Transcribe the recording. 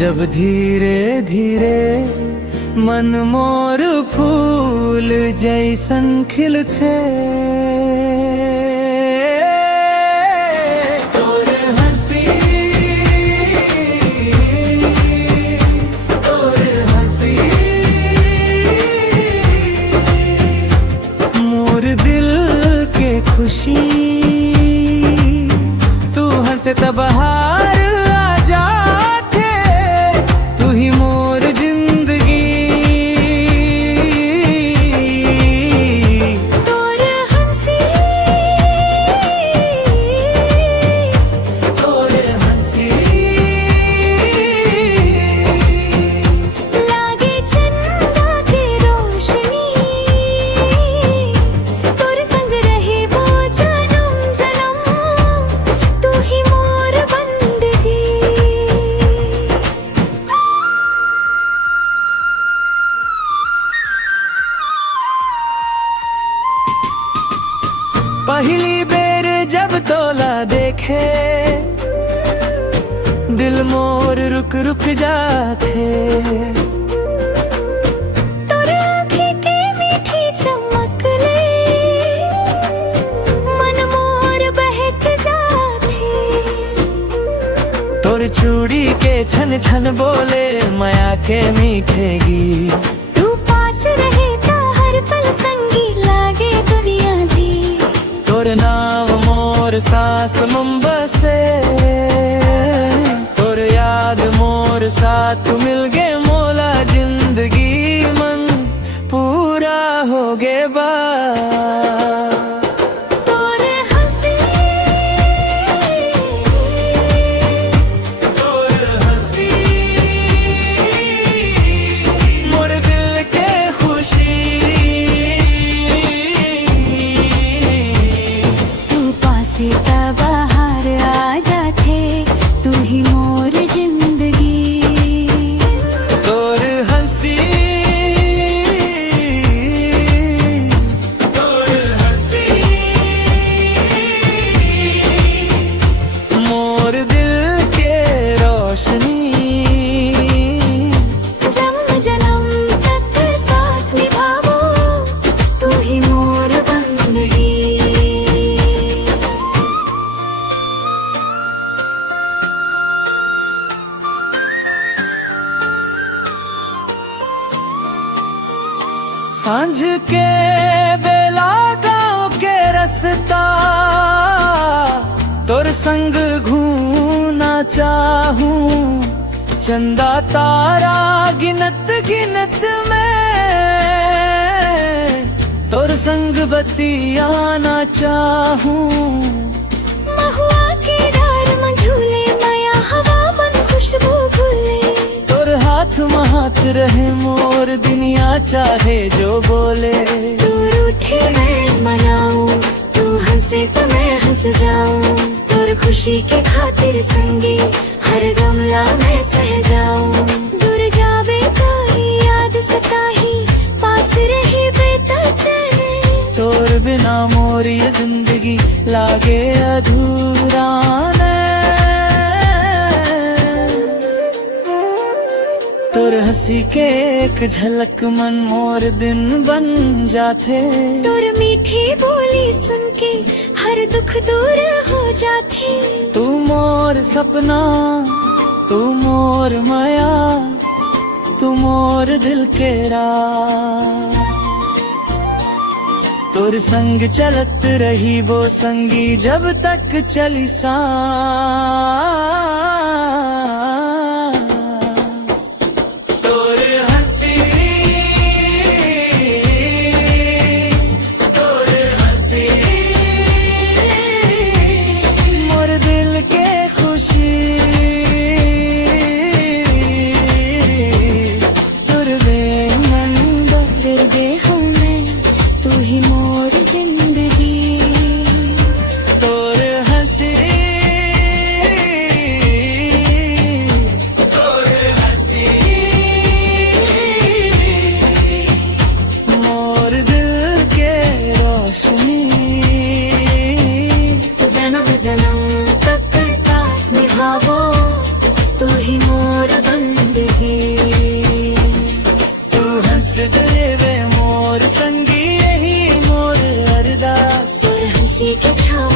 जब धीरे धीरे मन मोर फूल जैसन खिलथे। तोर हंसी मोर दिल के खुशी, तू हंसे तब बहार आ जाते, तू ही मोर जिंदगी। तोर हंसी लागे चंदा की रोशनी, तोर संग रहे वो जन्म जन्म, तू ही मोर बंदगी। पहली बेर जब तोला देखे, दिल मोर रुक रुक जाते। तोर आँखें के मीठी चमक ले, मन मोर बहक जाते। तोर चूड़ी के छन छन बोले माया के मीठे गीत। तू पास रहे ता हर पल संगी लागे दुनिया जी। तोर नाम मोर सांस में बसे, तोर याद मोर साथ मिल गे मोला जिंदगी मन पूरा हो गे बा। तोर हंसी मोर दिल के खुशी, तू पासे ता बाहर आ जाते, तू ही मोर जिंदगी। तोर हंसी मोर दिल के रोशनी, जन्म जन्म तक साथ निभावो, तू ही मोर बंदगी। सांझ के बेला गाँव के रस्ता, तोर संग घूमना चाहूं। चंदा तारा गिनत गिनत में, तोर संग बतियाना चाहूं। महुआ के डार में झूले माया हवा मन खुशबू घुले। तोर हाथ महात रहे मोर दुनिया चाहे जो बोले। तू रूठे मैं मनाऊं, तू हंसे तो मैं हंस जाऊं। तोर खुशी के खातिर संगी हर गमला मैं सह जाऊं। दूर जावे काई याद सताही, पास रही बेता चैन। तोर बिना मोर ये जिंदगी लागे अधूरा ने। तोर हंसी के एक झलक मन मोर दिन बन जाते। तोर मीठी बोली सुन के हर दुख दूर हो जाते। तू मोर सपना, तू मोर माया, तू मोर दिल के राह। तोर संग चलत रही वो संगी जब तक चली सांस। तोर हंसी मोर दिल के खुशी, तोर बिन मन डर गए हूँ मैं, तू ही मोर जिंदगी। तोर हंसी मोर दिल के रोशनी। जन्म जन्म तक साथ निभावो, तू ही मोर बंदगी। लेवे मोर संगी यही मोर अरदास और हंसी के छाँव